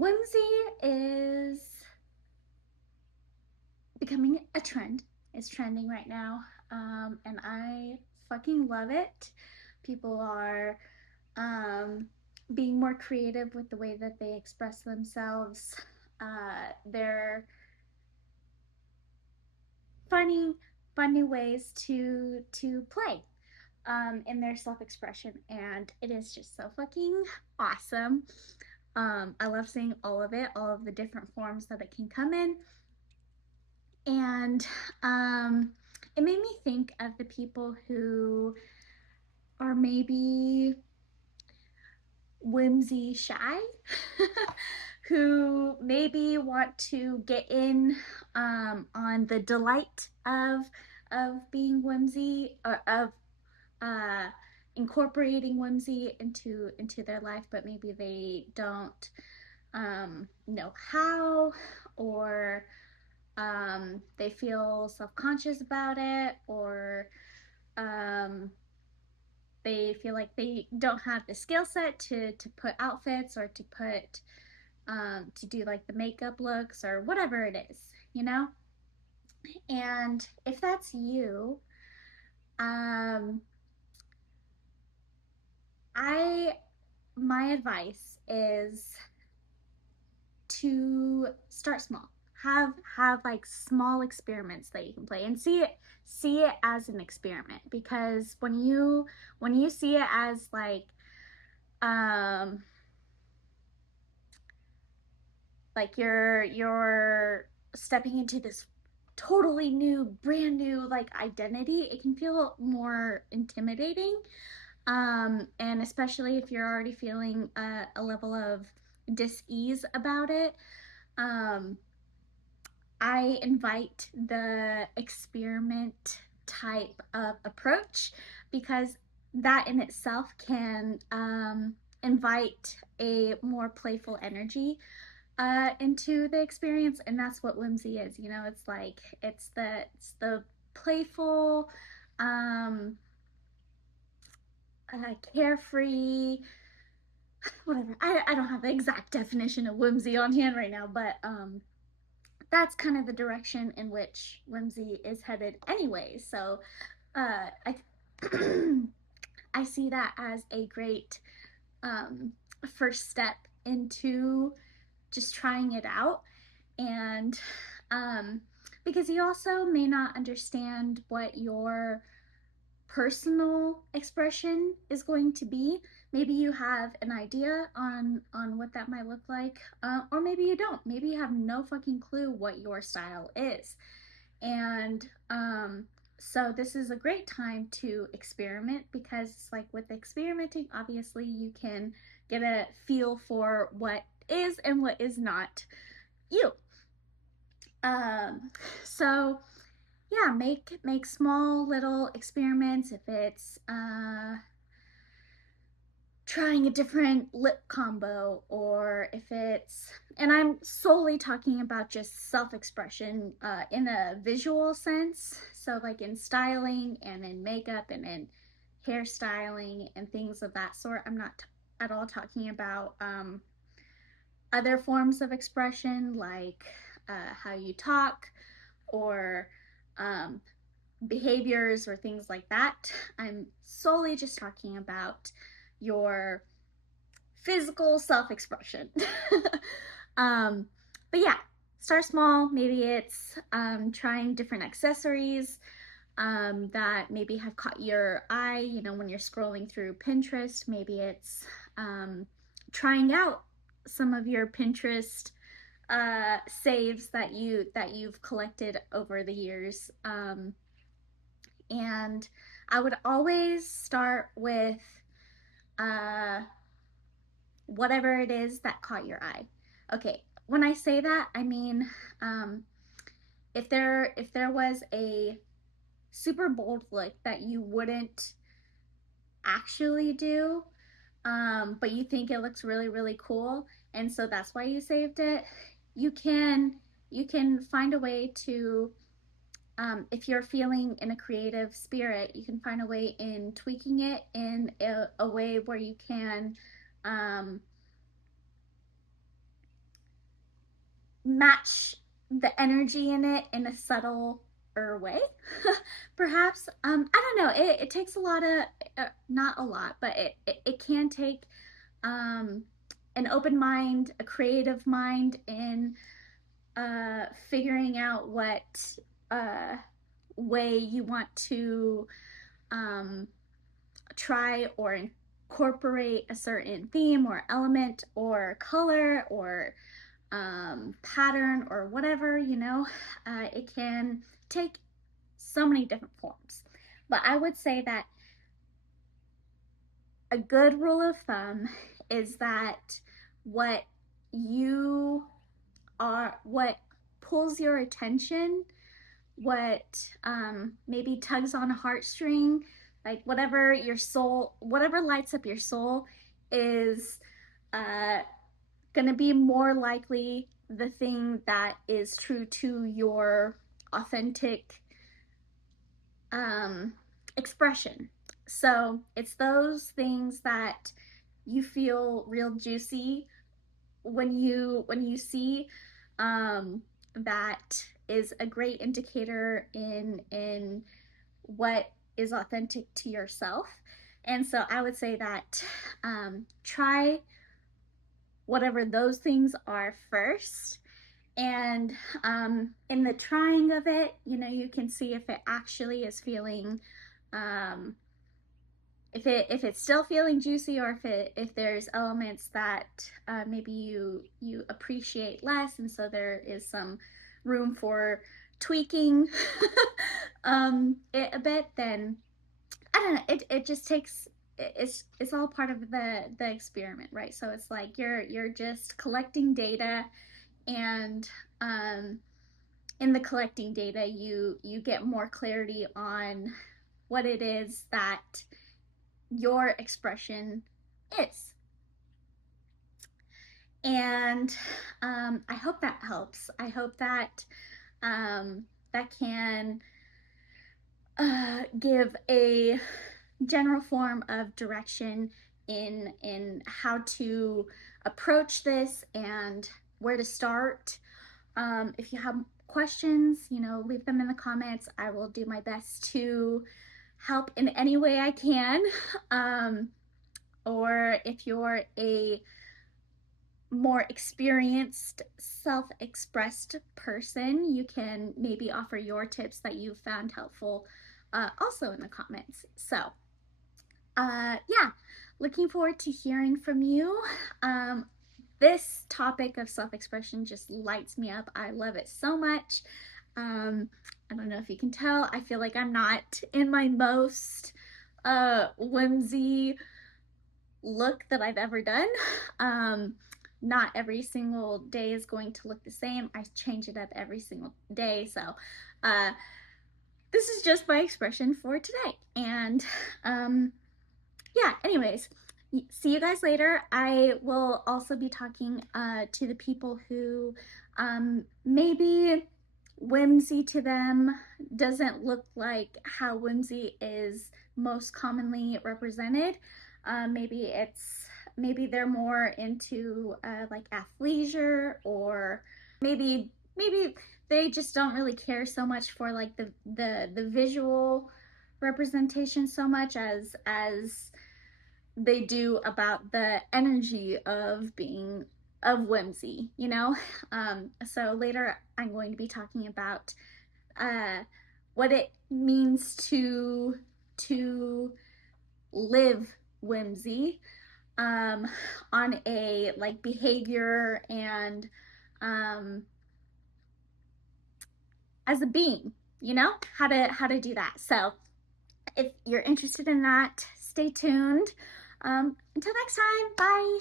Whimsy is becoming a trend. It's trending right now, and I fucking love it. People are um, being more creative with the way that they express themselves. They're finding new ways to play in their self-expression, and it is just so fucking awesome. I love seeing all of it, all of the different forms that it can come in. And it made me think of the people who are maybe whimsy shy, who maybe want to get in on the delight of being whimsy, or of uh, incorporating whimsy into their life, but maybe they don't know how, or they feel self-conscious about it, or um, they feel like they don't have the skill set to put outfits, or to do like the makeup looks or whatever it is. And if that's you, um, I my advice is to start small. Have like small experiments that you can play, and see it as an experiment, because when you see it as um like you're stepping into this totally new, brand new like identity, it can feel more intimidating. And especially if you're already feeling a level of dis-ease about it, um I invite the experiment type of approach, because that in itself can invite a more playful energy into the experience, and that's what whimsy is. It's like it's the playful, um, carefree, whatever. I don't have the exact definition of whimsy on hand right now, but that's kind of the direction in which whimsy is headed anyway. So I I see that as a great um, first step into just trying it out. And um, because you also may not understand what your personal expression is going to be. Maybe you have an idea on what that might look like, or maybe you don't. Maybe you have no fucking clue what your style is. And so this is a great time to experiment, because like with experimenting, obviously you can get a feel for what is and what is not you. Um, so yeah, make small little experiments. If it's trying a different lip combo, or if it's, and I'm solely talking about just self-expression in a visual sense, so like in styling and in makeup and in hairstyling and things of that sort. I'm not at all talking about other forms of expression, like how you talk, or um, behaviors or things like that. I'm solely just talking about your physical self-expression. um, but yeah, start small. Maybe it's trying different accessories that maybe have caught your eye, when you're scrolling through Pinterest. Maybe it's trying out some of your Pinterest saves that you've collected over the years. And I would always start with uh, whatever it is that caught your eye. Okay, when I say that, I mean, um, if there was a super bold look that you wouldn't actually do, but you think it looks really, really cool, and so that's why you saved it. You can find a way to, if you're feeling in a creative spirit, you can find a way in tweaking it in a way where you can um, match the energy in it in a subtle way. Perhaps I don't know, it takes a lot of not a lot, but it can take um an open mind, a creative mind, in figuring out what uh way you want to um try or incorporate a certain theme or element or color or pattern or whatever, it can take so many different forms. But I would say that a good rule of thumb is that what you what pulls your attention, what maybe tugs on a heartstring, like whatever lights up your soul, is uh, gonna be more likely the thing that is true to your authentic um, expression. So it's those things that you feel real juicy when you see, that is a great indicator in what is authentic to yourself. And so I would say that try whatever those things are first. And in the trying of it, you can see if it actually is feeling, um, if it's still feeling juicy, or if there's elements that maybe you appreciate less, and so there is some room for tweaking it a bit. Then I don't know. It just takes, it's all part of the experiment, right? So it's like you're just collecting data, and um, in the collecting data, you get more clarity on what it is that your expression is. And I hope that helps. I hope that that can give a general form of direction in how to approach this and where to start. If you have questions, leave them in the comments. I will do my best to help in any way I can. Or if you're a more experienced, self-expressed person, you can maybe offer your tips that you found helpful also in the comments. So yeah, looking forward to hearing from you. This topic of self-expression just lights me up. I love it so much. I don't know if you can tell, I feel like I'm not in my most whimsy look that I've ever done. Not every single day is going to look the same. I change it up every single day. So this is just my expression for today. And yeah, anyways, see you guys later. I will also be talking to the people who maybe whimsy to them doesn't look like how whimsy is most commonly represented. Maybe they're more into like athleisure, or maybe they just don't really care so much for like the visual representation so much as they do about the energy of being of whimsy, so later I'm going to be talking about what it means to live whimsy, on a like behavior and as a being, how to do that. So if you're interested in that, stay tuned. Until next time, bye.